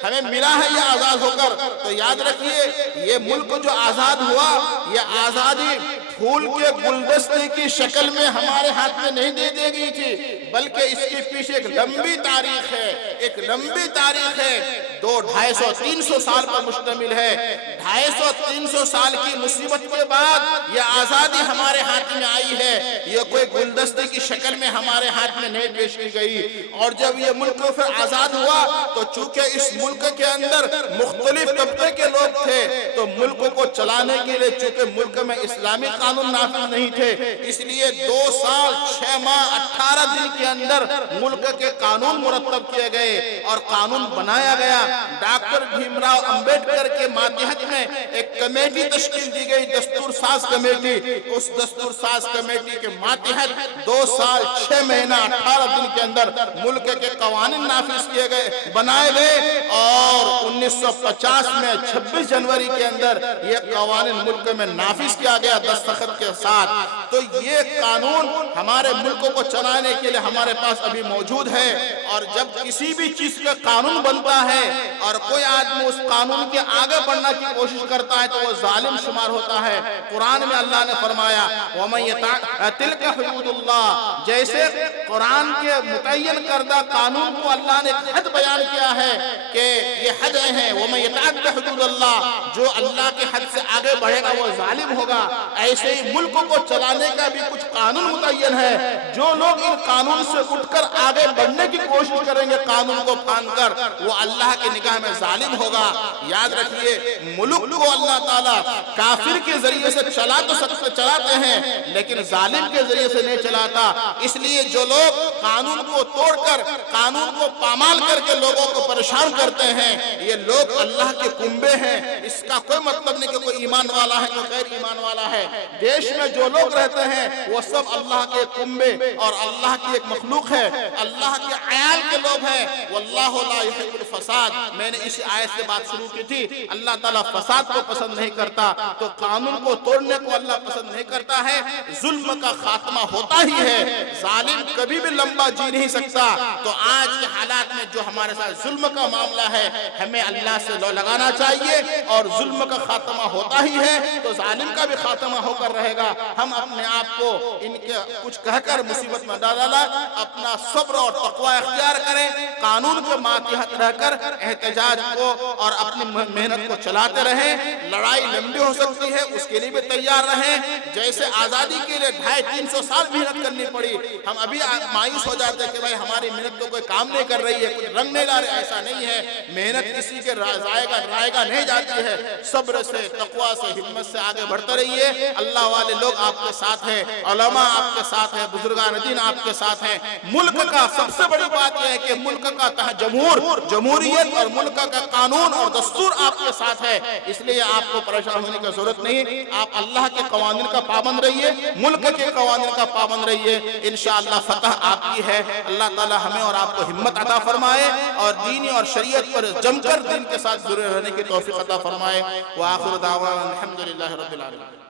ہمیں ملا ہے یہ آزاد ہو کر, تو یاد رکھیے یہ ملک جو آزاد ہوا, یہ آزادی پھول کے گلدستے کی شکل میں ہمارے ہاتھ میں نہیں دے دی گئی تھی, بلکہ اس کے پیچھے ایک لمبی تاریخ ہے, ایک لمبی تاریخ ہے. 200-250-300 سال پر مشتمل ہے. 250-300 سال کی مصیبت کے بعد یہ آزادی ہمارے ہاتھ میں آئی ہے. یہ کوئی گلدستے کی شکل میں ہمارے ہاتھ میں نہیں پیش کی گئی. اور جب یہ ملک پھر آزاد ہوا تو چونکہ اس ملک کے اندر مختلف طبقے کے لوگ تھے, تو ملک کو چلانے کے لیے چونکہ ملک میں اسلامی قانون نافذ نہیں تھے, اس لیے 2 سال 6 ماہ 18 دن کے اندر ملک کے قانون مرتب کیے گئے اور قانون بنایا گیا. ڈاکٹر بھیم راؤ امبیڈکر کے ماتحت میں ایک کمیٹی تشکیل دی گئی, دستور ساز کمیٹی. اس دستور ساز کمیٹی کے ماتحت 2 سال 6 مہینہ 18 دن کے اندر ملک کے قوانین نافذ کیے گئے, بنائے گئے, اور 1950 میں 26 جنوری کے اندر یہ قوانین ملک میں نافذ کیا گیا دستخط کے ساتھ. تو یہ قانون ہمارے ملک کو چلانے کے لیے ہمارے پاس ابھی موجود ہے. اور جب کسی بھی چیز کا قانون بنتا ہے اور کوئی آدمی اس قانون کے آگے بڑھنے کی کوشش کرتا ہے تو وہ ظالم شمار ہوتا ہے. قرآن میں اللہ نے فرمایا وَمَن يَتَعَدَّ تِلْكَ حُدُودُ اللَّهِ, جیسے قرآن کے متعین کردہ قانون کو اللہ نے حد بیان کیا ہے کہ یہ حدیں ہیں. وَمَن يَتَعَدَّ حُدُودَ اللَّهِ, جو اللہ کے حد سے آگے بڑھے گا وہ ظالم ہوگا. ایسے ایسے ہی ملک کو چلانے کا بھی کچھ قانون متعین ہے. جو لوگ ان قانون سے اٹھ کر آگے بڑھنے کی کوشش کریں گے قانون کو پھان کر، وہ اللہ کی نگاہ میں ظالم ہوگا. یاد رکھیے ملک کو اللہ تعالیٰ کافر کے ذریعے سے چلاتے ہیں لیکن ظالم کے ذریعے سے نہیں چلاتا. اس لیے جو لوگ قانون کو توڑ کر، قانون کو پامال کر کے لوگوں کو پریشان کرتے ہیں، یہ لوگ اللہ کے کنبے ہیں. اس کا کوئی مطلب نہیں کہ کوئی ایمان والا ہے کوئی غیر ایمان والا ہے. دیش میں جو لوگ رہتے ہیں وہ سب اللہ کے کنبے اور اللہ کی ایک مخلوق ہے، اللہ کے عیال کے لوگ ہیں. واللہ لا یحب الفساد. میں نے اسی آیت سے بات شروع کی تھی. اللہ تعالیٰ فساد کو پسند نہیں کرتا، تو قانون کو توڑنے کو اللہ پسند نہیں کرتا ہے. ظلم کا خاتمہ ہوتا ہی ہے. ظالم کبھی بھی لمبا جی نہیں سکتا. تو آج کے حالات میں جو ہمارے ساتھ ظلم کا معاملہ ہے، ہمیں اللہ سے لو لگانا چاہیے اور ظلم کا خاتمہ ہوتا ہی ہے تو ظالم کا بھی خاتمہ ہو کر رہے گا. ہم اپنے آپ کو ان کے کچھ کہہ کر مصیبت میں ڈالا، اپنا صبر اور تقوی اختیار کریں. قانون کے ماتحت رہ کر احتجاج کو اور اپنی محنت کو چلاتے رہیں. لڑائی لمبی ہو سکتی ہے، اس کے لیے بھی تیار رہیں. جیسے آزادی کے لیے 250-300 سال محنت کرنی پڑی، ہم ابھی مایوس ہو جاتے ہیں کہ بھائی ہماری محنت تو کوئی کام نہیں کر رہی ہے، کچھ رنگ نہیں لا رہے. ایسا نہیں ہے. محنت کسی کے رائے گا نہیں جاتی ہے. صبر سے، تقوی سے، ہمت سے آگے بڑھتے رہیے. اللہ والے لوگ آپ کے ساتھ ہیں، علماء آپ کے ساتھ ہیں، بزرگان دین آپ کے ساتھ ہیں. ملک کا سب سے بڑی بات یہ ہے کہ ملک کا جمہوریت اور ملک کا قانون اور دستور آپ کے ساتھ ہے. اس لیے آپ کو پریشان ہونے کی ضرورت نہیں. آپ اللہ کے قوانین کا پابند رہیے، ملک کے قوانین کا پابند رہیے. انشاءاللہ فتح آپ کی ہے. اللہ تعالی ہمیں اور آپ کو ہمت عطا فرمائے اور دینی اور شریعت پر جم کر دین کے ساتھ جڑے رہنے کی توفیق عطا فرمائے. وآخر دعوانا الحمدللہ رب العالمین.